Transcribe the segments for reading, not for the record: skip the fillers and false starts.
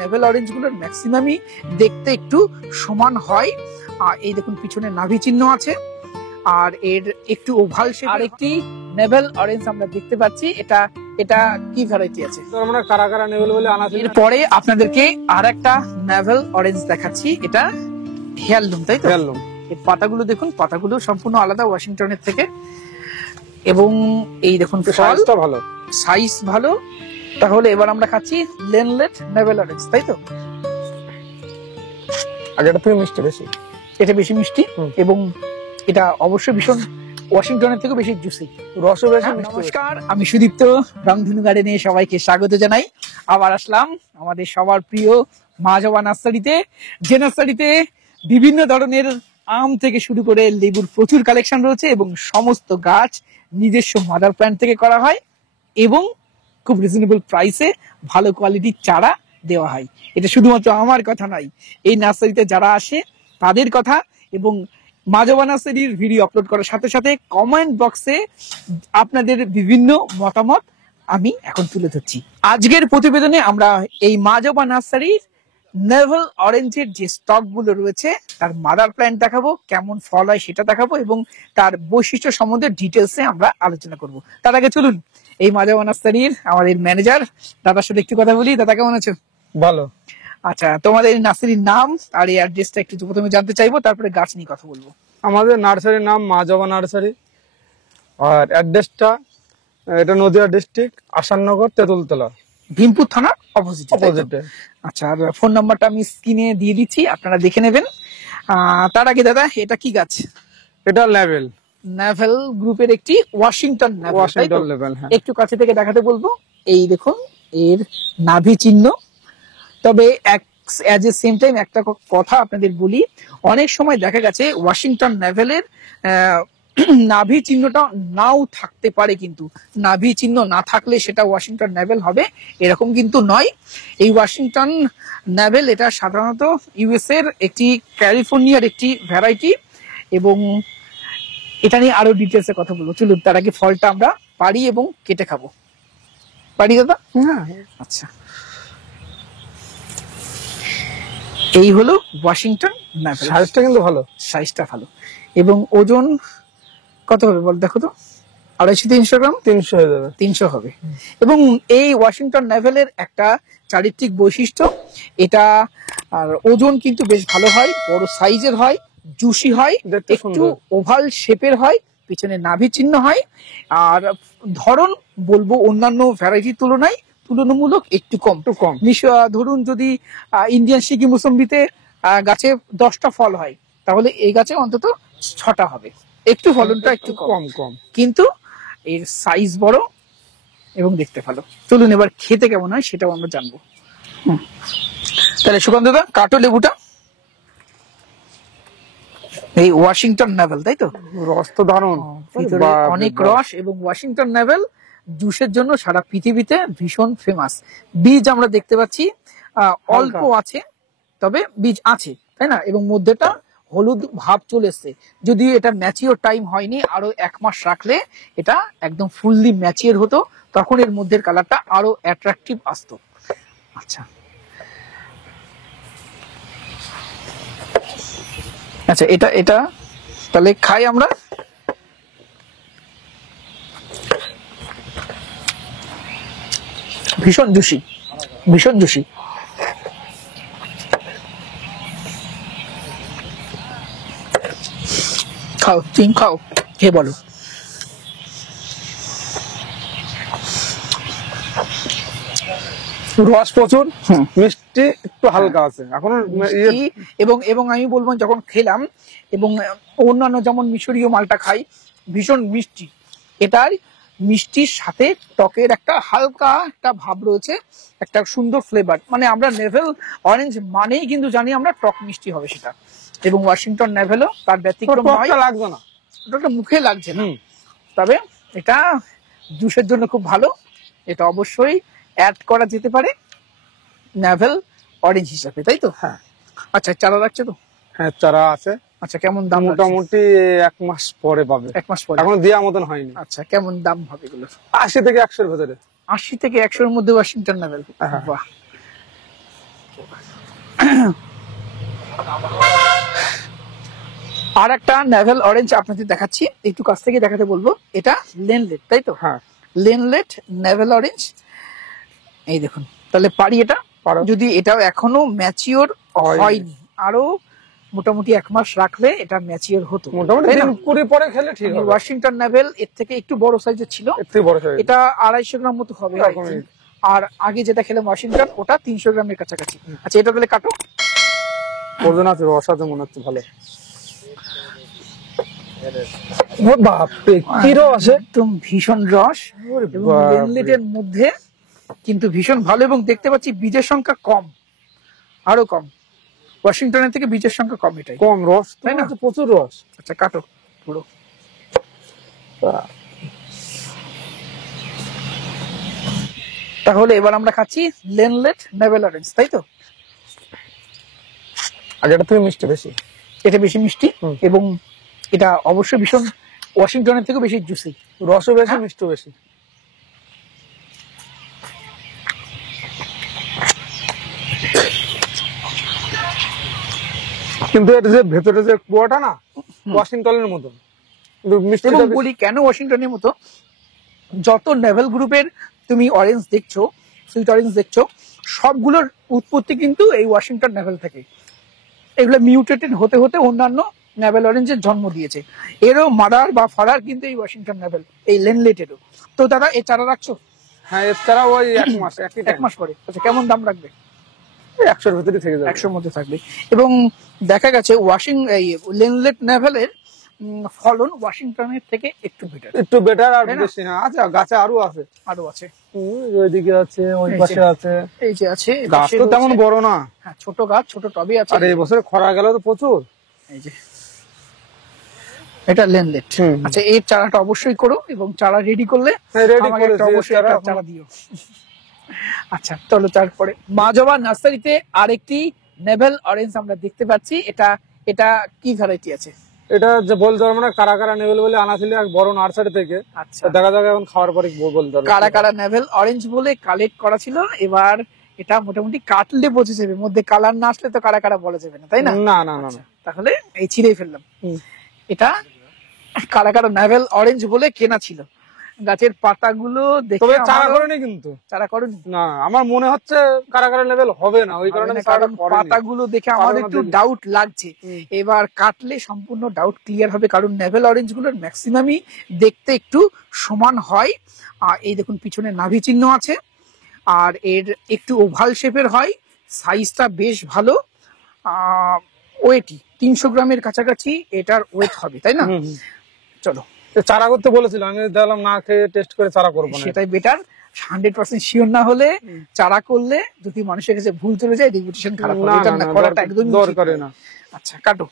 Naval orange গুলোর ম্যাক্সিমামই দেখতে একটু সমান হয়। আর এই দেখুন পিছনে নাভি চিহ্ন আছে, আর এর একটু ওভাল শেপ। আর একটি নেভেল অরেঞ্জ আমরা দেখতে পাচ্ছি, এটা এটা কি ভ্যারাইটি আছে? আমরা কারা কারা নেভেল বলে আনা। এরপরে আপনাদেরকে আর একটা নেভেল অরেঞ্জ দেখাচ্ছি, এটা হেয়ারলুম, তাই তো? হেয়ারলুম। এর পাতাগুলো দেখুন, পাতাগুলো সম্পূর্ণ আলাদা ওয়াশিংটনের থেকে। এবং এই দেখুন সাইজটা ভালো, সাইজ ভালো। তাহলে এবার আমরা খাচ্ছি লেনলেট নেভেল অরেঞ্জ, তাই তো? আগেটা থেকে মিষ্টি বেশি, এটা বেশি মিষ্টি এবং এটা অবশ্যই ভীষণ ওয়াশিংটনের থেকে বেশি জুসি, রসও বেশি। নমস্কার, আমি সুদীপ্ত, রংধনু গার্ডেনে সবাইকে স্বাগত জানাই। আবার আসলাম আমাদের সবার প্রিয় মা জবা নার্সারিতে, যে নার্সারিতে বিভিন্ন ধরনের আম থেকে শুরু করে লেবুর প্রচুর কালেকশন রয়েছে এবং সমস্ত গাছ নিজস্ব মাদার প্ল্যান্ট থেকে করা হয় এবং খুব রিজনেবল প্রাইসে ভালো কোয়ালিটির চারা দেওয়া হয়। এটা শুধুমাত্র আমার কথা নয়, এই নার্সারিতে যারা আসে তাদের কথা। এবং মা জবা নার্সারির ভিডিও আপলোড করার সাথে সাথে কমেন্ট বক্সে আপনাদের বিভিন্ন মতামত আমি এখন তুলে ধরছি। আজকের প্রতিবেদনে আমরা এই মা জবা নার্সারির নেভেল অরেঞ্জের যে স্টক গুলো রয়েছে তার মাদার প্ল্যান্ট দেখাবো, কেমন ফল হয় সেটা দেখাবো এবং তার বৈশিষ্ট্য সম্বন্ধে ডিটেলসে আমরা আলোচনা করব। তার আগে চলুন এই মা জবা নার্সারির আমাদের ম্যানেজার দাদার সাথে একটু কথা বলি। দাদা কেমন আছো? ভালো। আচ্ছা, তোমাদের নার্সারির নাম আর এই অ্যাড্রেসটা একটু প্রথমে জানতে চাইবো, তারপরে গাছ নিয়ে কথা বলবো। আমাদের নার্সারির নাম মা জবা নার্সারি, আর অ্যাড্রেসটা এটা নদিয়া ডিস্ট্রিক্ট, আসাননগর, তেঁতুলতলা, ভীমপুর থানার অপোজিটে। আচ্ছা, আর ফোন নাম্বারটা আমি স্ক্রিনে দিয়ে দিচ্ছি, আপনারা দেখে নেবেন। তার আগে দাদা, এটা কি গাছ? এটা লেভেল, নেভেল গ্রুপের একটি ওয়াশিংটন লেভেল। একটু কাছে থেকে দেখাতে বলবো। এই দেখুন এর নাভি চিহ্ন। তবে এট এ সেম টাইম একটা কথা আপনাদের বলি, অনেক সময় দেখা গেছে ওয়াশিংটন নেভেলের নাভি চিহ্নটা নাও থাকতে পারে, কিন্তু নাভি চিহ্ন না থাকলে সেটা ওয়াশিংটন নেভেল হবে এরকম কিন্তু নয়। এই ওয়াশিংটন নেভেল এটা সাধারণত ইউএস এর একটি ক্যালিফোর্নিয়ার একটি ভ্যারাইটি এবং এটা নিয়ে আরো ডিটেলসে কথা বলবো। চলুন তার আগে ফলটা আমরা পারি এবং কেটে খাবো। পারি দাদা? হ্যাঁ। আচ্ছা, এই হলো ওয়াশিংটন নেভেল। সাইজটা কিন্তু ভালো, সাইজটা ভালো এবং ওজন কত হবে বল, দেখো তো? 250-300 গ্রাম। 300 হয়ে যাবে। 300 হবে। এবং এই ওয়াশিংটন নেভেলের একটা চারিত্রিক বৈশিষ্ট্য, এটা আর ওজন কিন্তু বেশ ভালো হয়, বড় সাইজের হয়, জুসি হয়, একটু ওভাল শেপের হয়, পিছনে নাভি চিহ্ন হয়। আর ধরন বলবো অন্যান্য ভ্যারাইটির তুলনায় তুলনামূলক একটু কম। ধরুন যদি ইন্ডিয়ান সিকি মুসম্বিতে গাছে 10টা ফল হয়, তাহলে এই গাছে অন্তত 6টা হবে। একটু ফলনটা একটু কম, কিন্তু এর সাইজ বড় এবং দেখতে ভালো। চলুন এবার খেতে কেমন হয় সেটাও আমরা জানবো। তাহলে সুকান্ত দা, কাটো লেবুটা। এই ওয়াশিংটন নেভেল, তাই তো? রস তো দারুণ, ভিতরে অনেক রস এবং ওয়াশিংটন নেভেল জুসের জন্য সারা পৃথিবীতে ভীষণ ফেমাস। বীজ আমরা দেখতে পাচ্ছি অল্প আছে, তবে বীজ আছে, তাই না? এবং মধ্যেটা হলুদ ভাব চলে এসছে, যদিও এটা ম্যাচিওর টাইম হয়নি, আরো 1 মাস রাখলে এটা একদম ফুললি ম্যাচিওর হতো, তখন এর মধ্যের কালারটা আরো অ্যাট্রাকটিভ আসতো। আচ্ছা আচ্ছা, এটা তাহলে খাই আমরা। ভীষণ জুসি, ভীষণ জুসি। খাও, তুমি খাও, খেয়ে বলো। রস প্রচুর, মিষ্টি একটু হালকা আছে এখন। এবং আমি বলবো যখন খেলাম এবং অন্যান্য যেমন মিশরীয় মালটা খাই, ভীষণ মিষ্টি। এটার মিষ্টির সাথে টকের একটা হালকা একটা ভাব রয়েছে, একটা সুন্দর ফ্লেভার। মানে আমরা নেভেল অরেঞ্জ মানেই কিন্তু জানি আমরা টক মিষ্টি হবে সেটা, এবং ওয়াশিংটন নেভেলও তার ব্যতিক্রম নয়। লাগবে না, ওটা মুখে লাগছে না, তবে এটা জুসের জন্য খুব ভালো। এটা অবশ্যই অ্যাড করা যেতে পারে নেভেল অরেঞ্জ হিসাবে, তাই তো? হ্যাঁ। আচ্ছা, চারা রাখছে তো? হ্যাঁ, চারা আছে। আচ্ছা, কেমন দাম? মোটামুটি 1 মাস পরে পাবে। 1 মাস পরে, এখন দেওয়ার মতন হয়নি। আচ্ছা, কেমন দাম হবে এগুলো? 80 থেকে 100 এর ভেতরে। 80 থেকে 100 এর মধ্যে ওয়াশিংটন নেভেল। বাহ, আর একটা নেভেল অরেঞ্জ আপনাদের দেখাচ্ছি, একটু কাছ থেকে দেখাতে বলবো। এটা লেনলেট, তাই তো? হ্যাঁ, লেনলেট নেভেল অরেঞ্জ, এই দেখুন। তাহলে পারি এটা, পারো। যদি এটাও এখনো ম্যাচিওর হয়নি, আরো মোটামুটি 1 মাস রাখলে এটা ম্যাচিওর হতো, মোটামুটি তাই না? দিন 20 পরে খেলে ঠিক হবে। ওয়াশিংটন নেভেল এর থেকে একটু বড় সাইজের ছিল, একটু বড় সাইজ। এটা 250 গ্রাম মতো হবে I এরকমই। think। আর আগে যেটা খেলাম ওয়াশিংটন, ওটা 300 গ্রামের কাছাকাছি। আচ্ছা, এটা তাহলে কাটো। ওজন আছে, রসাতে মনে হচ্ছে ভালো। ও বাপরে, কি রস! একদম ভীষণ রস, ওরে এবং বাপরে। লেনলেটের মধ্যে কিন্তু ভীষণ ভালো, এবং দেখতে পাচ্ছি বীজের সংখ্যা কম, আরো কম। ওয়াশিংটনের থেকে বীজের সংখ্যা কম এটাই। কম রস, তাই না? প্রচুর রস। আচ্ছা, কাটো পুরো। তাহলে এবার আমরা খাচ্ছি লেনলেট নেভেল অরেঞ্জ, তাই তো? আগেটা থেকে মিষ্টি বেশি। এটা বেশি মিষ্টি, হুম। এবং এটা অবশ্যই ভীষণ ওয়াশিংটনের থেকে বেশি জুসি। রসও বেশি, হ্যাঁ। মিষ্টিও বেশি। কিন্তু এর যে ভেতরে যে কুয়াটা না, ওয়াশিংটনের মতন, কিন্তু মিষ্টিটা এবং বেশি। বলি কেন ওয়াশিংটনের মতো, যত নেভেল গ্রুপের তুমি অরেঞ্জ দেখছো, সুইট অরেঞ্জ দেখছো, সবগুলোর উৎপত্তি কিন্তু এই ওয়াশিংটন নেভেল থেকে। এগুলো মিউটেটেড হতে হতে অন্যান্য নেভেল অরেঞ্জের জন্ম দিয়েছে। এরও মাদার বা ফাদার কিন্তু এই ওয়াশিংটন নেভেল, এই লেনলেটেরও। তো দাদা, এই চারা রাখছো? হ্যাঁ, এছাড়া ওই 1 মাস, একই 1 মাস পরে। আচ্ছা, কেমন দাম রাখবে? 100-র ভিতরে থেকে যাবে। 100-র মধ্যে থাকবে। এবং দেখা গেছে এই লেনলেট নেভেলের ফলন ওয়াশিংটনের থেকে একটু বেটার, একটু বেটার আর তাই না? বেশি। হ্যাঁ, আছে, গাছে আরো আছে। আরো আছে, ওইদিকে আছে, ওই এই যে। পাশে আছে। এই যে আছে, এ গাছ পাশে তো তেমন রয়েছে। বড় না, হ্যাঁ, ছোট গাছ, ছোট টবে আছে। আর এই বছরে খরা গেল তো প্রচুর। এই যে, এটা লেনলেট। হুম। আচ্ছা, এর চারাটা অবশ্যই করো, এবং চারা রেডি করলে হ্যাঁ, ready আমাকে একটা করেছি, অবশ্যই চারা একটা এখন- চারা দিও। আচ্ছা, চলো তারপরে মা জবা নার্সারিতে আরেকটি নেভেল অরেঞ্জ আমরা দেখতে পাচ্ছি। এটা এটা কি ভ্যারাইটি আছে? এটা যে বলতে পারবো না, কারা কারা নেবেল বলে আনা ছিল এক বড় নার্সারি থেকে। আচ্ছা, তো দেখা যাক এখন খাওয়ার পরে বলতে পারবো। কারা কারা নেভেল অরেঞ্জ বলে কালেক্ট করা ছিল। এবার এটা মোটামুটি কাটলে বোঝা যাবে, মধ্যে কালার না আসলে তো কারা কারা বলা যাবে না, তাই না? না না না না। তাহলে এই ছিঁড়েই ফেললাম। হুম। এটা কারা কারা নেভেল অরেঞ্জ বলে কেনা ছিল। গাছের পাতাগুলো দেখে তবে চারা আমারও- করেনি কিন্তু। চারা করনি? না, আমার মনে হচ্ছে কারা কারা লেভেল হবে না, ওই কারণে আমি চারাটা কারণ করিনি। পাতাগুলো দেখে আমার কারণ একটু দেখি। ডাউট লাগছে। হুম। এবার কাটলে সম্পূর্ণ ডাউট ক্লিয়ার হবে, কারণ নেভেল অরেঞ্জ গুলোর ম্যাক্সিমামই দেখতে একটু সমান হয়। আর এই দেখুন, পিছনে নাভি চিহ্ন আছে, আর এর একটু ওভাল শেপের হয়, সাইজটা বেশ ভালো। ওয়েটই 300 গ্রামের কাছাকাছি এটার ওয়েট হবে, তাই না? হুম, হুম। চলো, তো চারা করতে বলেছিল, আমি দেখলাম না খেয়ে টেস্ট করে চারা করবো না। সেটাই বেটার। 100% শিওর না হলে চারা করলে যদি মানুষের কাছে ভুল চলে যায়, রেপুটেশন খারাপ হবে। না এটা না না না, করাটা একদমই উচিত দরকারে নয়। না। আচ্ছা, কাটো।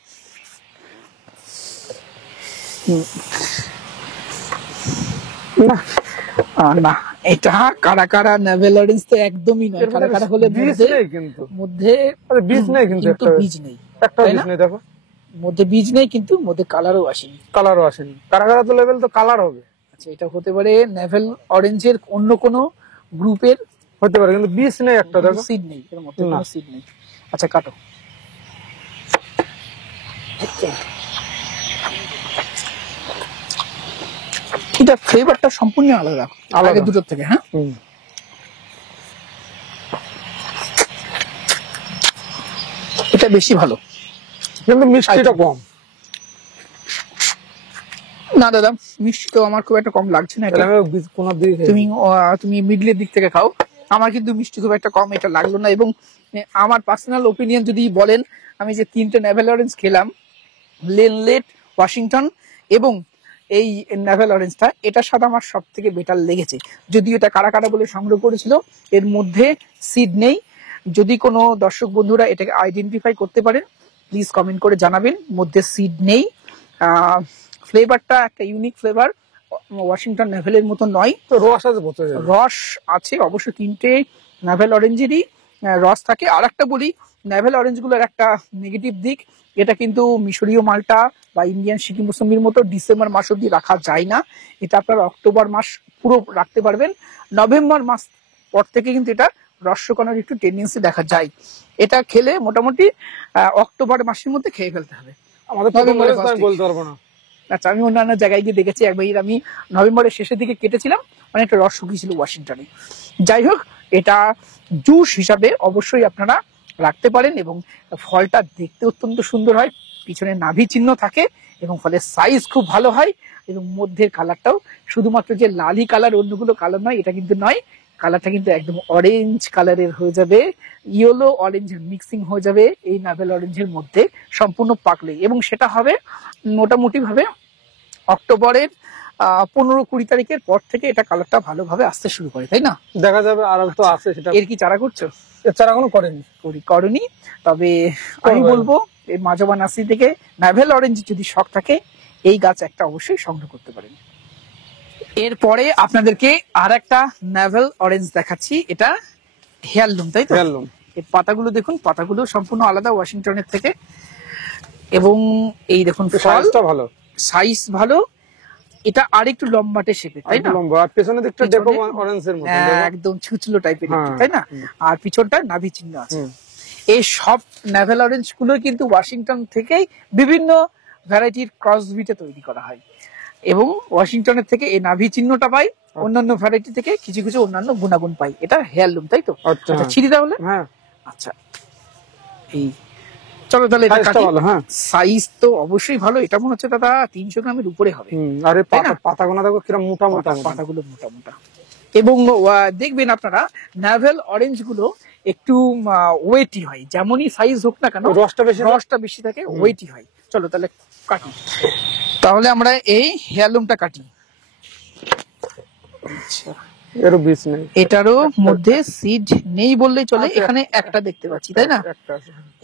না, এটা কারা কারা নেভেল অরেঞ্জ তো একদমই নয়। এর কারা মধ্যে কারা হলে বীজ মধ্যে নেই কিন্তু। মধ্যে আরে বীজ নেই কিন্তু, কিন্তু একটা বীজ নেই, একটা তাই বীজ না? নেই, দেখো মধ্যে বীজ নেই, কিন্তু মধ্যে কালারও আসেনি। কালারও আসেনি। কারা কারা তো লেভেল তো কালার হবে। আচ্ছা, এটা হতে পারে নেভেল অরেঞ্জের অন্য কোনো গ্রুপের হতে পারে, কিন্তু বীজ নেই একটা, দেখো। সিড নেই, এর মধ্যে না। কোনো সিড নেই। আচ্ছা, কাটো। এটা ফ্লেভারটা সম্পূর্ণ আলাদা, আলাদা। আগে দুটোর থেকে। হ্যাঁ, হুম। এটা বেশি ভালো। কিন্তু মিষ্টিটা কম। না দাদা, মিষ্টি তো আমার খুব একটা কম লাগছে না। এটা তাহলে আমি বীজ কোন দিয়ে খাই? তুমি মিডলের দিক থেকে খাও, আমার কিন্তু মিষ্টি খুব একটা কম এটা লাগলো না। এবং আমার পার্সোনাল ওপিনিয়ন যদি বলেন, আমি যে 3টে নেভেল অরেঞ্জ খেলাম, লেনলেট, ওয়াশিংটন এবং এই নেভেল অরেঞ্জটা, এটার সাথে আমার সব থেকে বেটার লেগেছে। যদিও এটা কারা কারা বলে সংগ্রহ করেছিল, এর মধ্যে সিড নেই। যদি কোনো দর্শক বন্ধুরা এটাকে আইডেন্টিফাই করতে পারেন, প্লিজ কমেন্ট করে জানাবেন। মধ্যে সিড নেই। ফ্লেভারটা একটা ইউনিক ফ্লেভার, ওয়াশিংটন নেভেলের মতো নয়। তো রস আছে বোঝা যাবে। রস আছে অবশ্য, 3টে নেভেল অরেঞ্জেরই রস থাকে। আর একটা বলি, নেভেল অরেঞ্জ গুলোর একটা নেগেটিভ দিক, এটা কিন্তু মিশরীয় মালটা বা ইন্ডিয়ান সিকিম মৌসুমীর মতো ডিসেম্বর মাস অব্দি রাখা যায় না। এটা আপনারা অক্টোবর মাস পুরো রাখতে পারবেন। নভেম্বর মাস পর থেকে কিন্তু এটা রস শুকানোর একটু টেন্ডেন্সি দেখা যায়। এটা খেলে মোটামুটি অক্টোবর মাসের মধ্যে খেয়ে ফেলতে হবে। আমাদের নভেম্বরে প্রথম আমি বলতে পারবো না। আচ্ছা, আমি অন্যান্য জায়গায় গিয়ে দেখেছি, একবার আমি নভেম্বরের শেষের দিকে কেটেছিলাম, অনেকটা রস শুকিয়েছিল ওয়াশিংটনে। যাই হোক, এটা জুস হিসাবে অবশ্যই আপনারা রাখতে পারেন এবং ফলটা দেখতে অত্যন্ত সুন্দর হয়, পিছনে নাভি চিহ্ন থাকে এবং ফলের সাইজ খুব ভালো হয় এবং মধ্যের কালারটাও শুধুমাত্র যে লালি কালার অন্যগুলো কালার নয়, এটা কিন্তু নয়, কালারটা কিন্তু একদম অরেঞ্জ কালারের হয়ে যাবে, ইয়েলো অরেঞ্জ মিক্সিং হয়ে যাবে এই নাভেল অরেঞ্জের মধ্যে সম্পূর্ণ পাকলে, এবং সেটা হবে মোটামুটি ভাবে অক্টোবরের 15-20 তারিখের পর থেকে এটা কালারটা ভালোভাবে আসতে শুরু করে, তাই না? দেখা যাবে। আর তো আছে সেটা, এর কি চারা করছো? এছাড়া এখনো করেনি। করনি, তবে আমি বলবো এই মাজবা নার্সারি থেকে নাভেল অরেঞ্জ যদি শখ থাকে এই গাছ একটা অবশ্যই সংগ্রহ করতে পারেন। এরপরে আপনাদেরকে আর একটা নাভেল অরেঞ্জ দেখাচ্ছি, এটা হেয়ারলুম, তাই তো? হেয়ারলুম। এর পাতাগুলো দেখুন, পাতাগুলো সম্পূর্ণ আলাদা ওয়াশিংটনের থেকে, এবং এই দেখুন সাইজটা ভালো, সাইজ ভালো, এটা আরেকটু লম্বাটে শেপে, তাই না? লম্বা, আর পেছনের দিকটা ডেকো অরেঞ্জের মতো, একদম ছুচলো টাইপের, তাই না? আর পিছনটা নাভি চিহ্ন আছে। এই সব নাভেল অরেঞ্জ গুলো কিন্তু ওয়াশিংটন থেকেই বিভিন্ন ভ্যারাইটির ক্রসবিটে তৈরি করা হয়, এবং ওয়াশিংটনের থেকে এই নাভি চিহ্নটা পাই, অন্যান্য ভ্যারাইটি থেকে কিছু কিছু অন্যান্য গুণাগুণ পাই। এটা হেয়ারলুম, তাই তো? আচ্ছা, ছিড়ি তাহলে। হ্যাঁ, আচ্ছা, এই চলো তাহলে এটা কাটি। হ্যাঁ, সাইজ তো অবশ্যই ভালো, এটা মনে হচ্ছে দাদা 300 গ্রামের উপরে হবে। আরে পাতাগুলো দেখো কিরকম মোটা মোটা, পাতাগুলো মোটা মোটা, এবং দেখবেন আপনারা নাভেল অরেঞ্জ গুলো একটু ওয়েটি হয়, যেমনই সাইজ হোক না কেন, রসটা বেশি থাকে, ওয়েটি হয়। চলো তাহলে কাটি, তাহলে আমরা এই হেয়ারলুমটা কাটি। আচ্ছা, এরও বীজ নেই, এটারও মধ্যে সিড নেই বললেই চলে, এখানে একটা দেখতে পাচ্ছি, তাই না?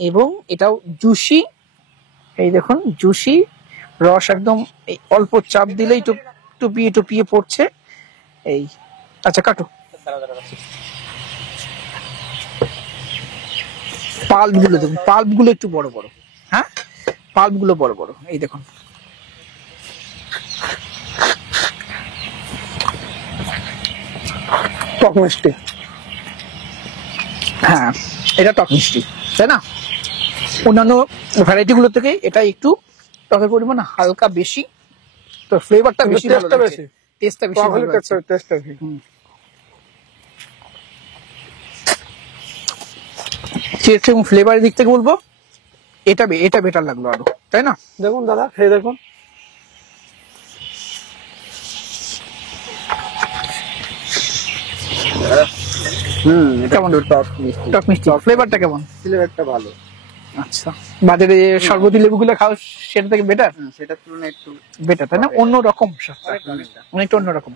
এবং এটাও জুসি, এই দেখুন জুসি রস, একদম অল্প চাপ দিলেই টুপিয়ে টুপিয়ে পড়ছে এই। আচ্ছা কাটো। পাল্প গুলো দেখুন, পাল্প গুলো একটু বড় বড়, হ্যাঁ পাল্প গুলো বড় বড়, এই দেখুন। টক মিষ্টি, হ্যাঁ এটা টক মিষ্টি, তাই না? অন্যান্য ভ্যারাইটি গুলো থেকে এটা একটু টকের পরিমাণ হালকা বেশি, তো ফ্লেভারটা বেশি, টেস্টটা বেশি, টেস্টটা বেশি। টেস্ট এবং ফ্লেভারের দিক থেকে বলবো এটা বেটার লাগলো আরো, তাই না? দেখুন দাদা, খেয়ে দেখুন। কেমন? টক মিষ্টি, ফ্লেভারটা কেমন? ফ্লেভারটা ভালো। আচ্ছা, বাজারে সরবতি লেবুগুলো খাও সেটা থেকে বেটার? সেটার তুলনায় একটু বেটার, তাই না? অন্যরকম, অনেকটা অন্যরকম।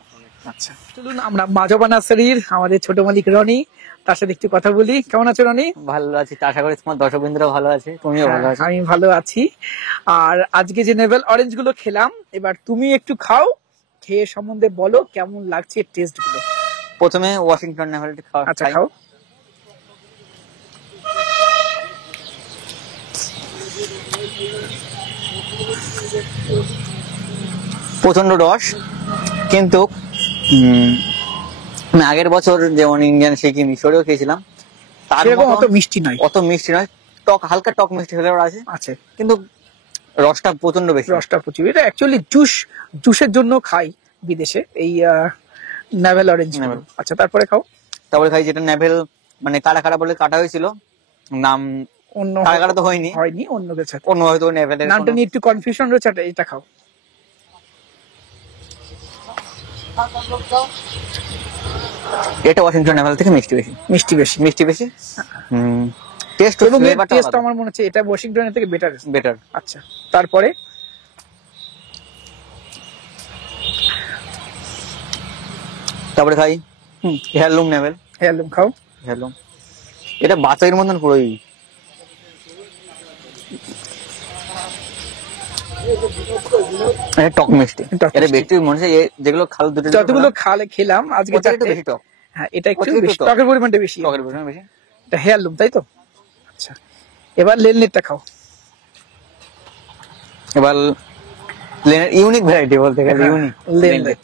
আচ্ছা, চলুন আমরা মাজবা নার্সারির আমাদের ছোট মালিক রনি, তার সাথে একটু কথা বলি। কেমন আছো রনি? ভালো আছি, আশা করি তোমার দর্শকবৃন্দরা ভালো আছে, তুমিও ভালো আছো। আমি ভালো আছি। আর আজকে যে নেভেল অরেঞ্জ গুলো খেলাম, এবার তুমি একটু খাও, খেয়ে সম্বন্ধে বলো কেমন লাগছে টেস্ট গুলো। প্রথমে ওয়াশিংটন নেভালটি খাওয়া। আচ্ছা খাও। প্রচন্ড রস, কিন্তু আমি আগের বছর যেমন ইন্ডিয়ান সিকিম মিশরেও খেয়েছিলাম, তার অত মিষ্টি নয়, অত মিষ্টি নয়, টক, হালকা টক মিষ্টি ফ্লেভার আছে, কিন্তু রসটা প্রচন্ড বেশি, রসটা প্রচুর। এটা অ্যাকচুয়ালি জুসের জন্য খাই বিদেশে এই নেভেল অরেঞ্জ। আচ্ছা, তারপরে খাও। তারপরে খাই যেটা নেভেল, মানে কাটা বলে কাটা হয়েছিল, নাম অন্য কাটা তো হয়নি, অন্য কিছু, অন্য হয়তো নেভেলের নামটা নিয়ে একটু কনফিউশন রয়েছে। এটা খাও। এটা ওয়াশিংটন নেভাল থেকে মিষ্টি বেশি। টেস্ট এবং টেস্ট আমার মনে হচ্ছে এটা ওয়াশিংটনের থেকে বেটার। আচ্ছা, তারপরে খাই হেয়ারলুম নেভেল। হেয়ারলুম খাও। হেয়ারলুম এটা বাচ্চাদের মতন পুরোই, টক মিষ্টি। এটা বেশি মনে হচ্ছে যেগুলো খাল দুটো যতগুলো খেলাম আজকে একটু বেশি টক। হ্যাঁ, এটা একটু বেশি, টকের পরিমাণটা বেশি। এটা হেয়ারলুম, তাই তো? আচ্ছা, এবার লেননেটটা খাও। এবার লেনের ইউনিক ভ্যারাইটি বলতে গেলে ইউনিক লেননেট।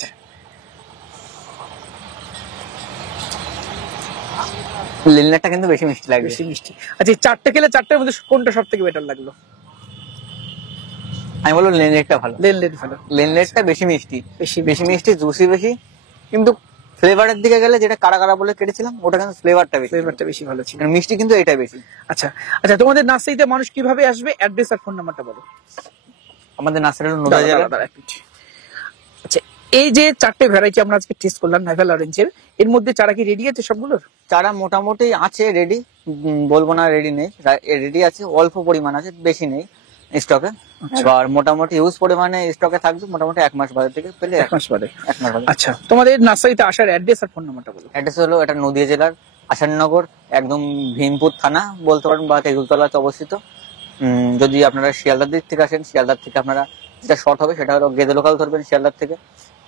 লিনলেটটা কিন্তু বেশি মিষ্টি লাগবে। বেশি মিষ্টি। আচ্ছা, এই চারটে খেলে চারটার মধ্যে কোনটা সব থেকে বেটার লাগলো? আমি বলবো লিনলেটটা ভালো। লেনলেট ভালো। লিনলেটটা বেশি মিষ্টি, বেশি বেশি মিষ্টি, জুসি বেশি, কিন্তু ফ্লেভারের দিকে গেলে যেটা কারা কারা বলে কেটেছিলাম ওটা কিন্তু ফ্লেভারটা বেশি, ফ্লেভারটা বেশি ভালো ছিল। মিষ্টি কিন্তু এটাই বেশি। আচ্ছা আচ্ছা, তোমাদের নার্সারিতে মানুষ কিভাবে আসবে, অ্যাড্রেস আর ফোন নাম্বারটা বলো। আমাদের নার্সারি হলো নদিয়া জেলা। আচ্ছা, এই যে চারটে ভ্যারাইটি আমরা আজকে টেস্ট করলাম নাভেল অরেঞ্জের, এর মধ্যে চারা কি রেডি আছে সবগুলোর? চারা মোটামুটি আছে রেডি, বলবো না রেডি নেই, রেডি আছে, অল্প পরিমাণ আছে, বেশি নেই স্টকে। এবার মোটামুটি ইউজ পরিমাণে স্টকে থাকবে, মোটামুটি 1 মাস বাদে থেকে পেলে 1 মাস বাদে। 1 মাস বাদে। আচ্ছা, তোমাদের নার্সারিতে আসার অ্যাড্রেস আর ফোন নাম্বারটা বলো। অ্যাড্রেস হলো, এটা নদিয়া জেলার আসাননগর, একদম ভীমপুর থানা বলতে পারেন, বা তেঁতুলতলাতে অবস্থিত। যদি আপনারা শিয়ালদার দিক থেকে আসেন, শিয়ালদার থেকে আপনারা যেটা শর্ট হবে সেটা হলো গেদে লোকাল ধরবেন, শিয়ালদার থেকে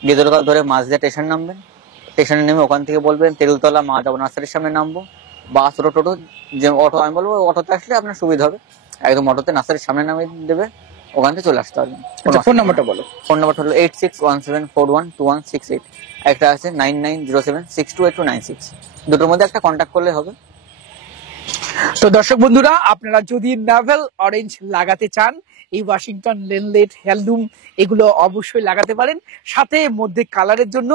গেদে লোকাল ধরে মাঝদিয়া স্টেশন নামবেন, স্টেশনে নেমে ওখান থেকে বলবেন তেঁতুলতলা মা যাবো নার্সারির সামনে নামবো, বাস টোটো যে অটো, আমি বলবো অটোতে আসলে আপনার সুবিধা হবে, একদম অটোতে নার্সারির সামনে নামিয়ে দেবে, ওখান থেকে চলে আসতে পারবেন। ফোন নাম্বারটা বলো। ফোন নাম্বার হলো 8617412168, একটা আছে 9907628296, দুটোর মধ্যে একটা কন্ট্যাক্ট করলে হবে। তো দর্শক বন্ধুরা, আপনারা যদি নাভেল অরেঞ্জ লাগাতে চান, এই ওয়াশিংটন, লেনলেট, হেলডুম এগুলো অবশ্যই লাগাতে পারেন। সাথে মধ্যে কালারের জন্য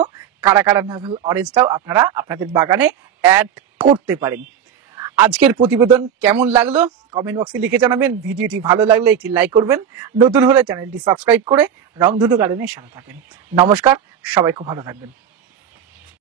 কারা কারা নাভেল অরেঞ্জটাও আপনারা আপনাদের বাগানে অ্যাড করতে পারেন। আজকের প্রতিবেদন কেমন লাগলো কমেন্ট বক্সে লিখে জানাবেন। ভিডিওটি ভালো লাগলে একটি লাইক করবেন, নতুন হলে চ্যানেলটি সাবস্ক্রাইব করে রংধনু গার্ডেনের সাথে থাকেন। নমস্কার, সবাই খুব ভালো থাকবেন।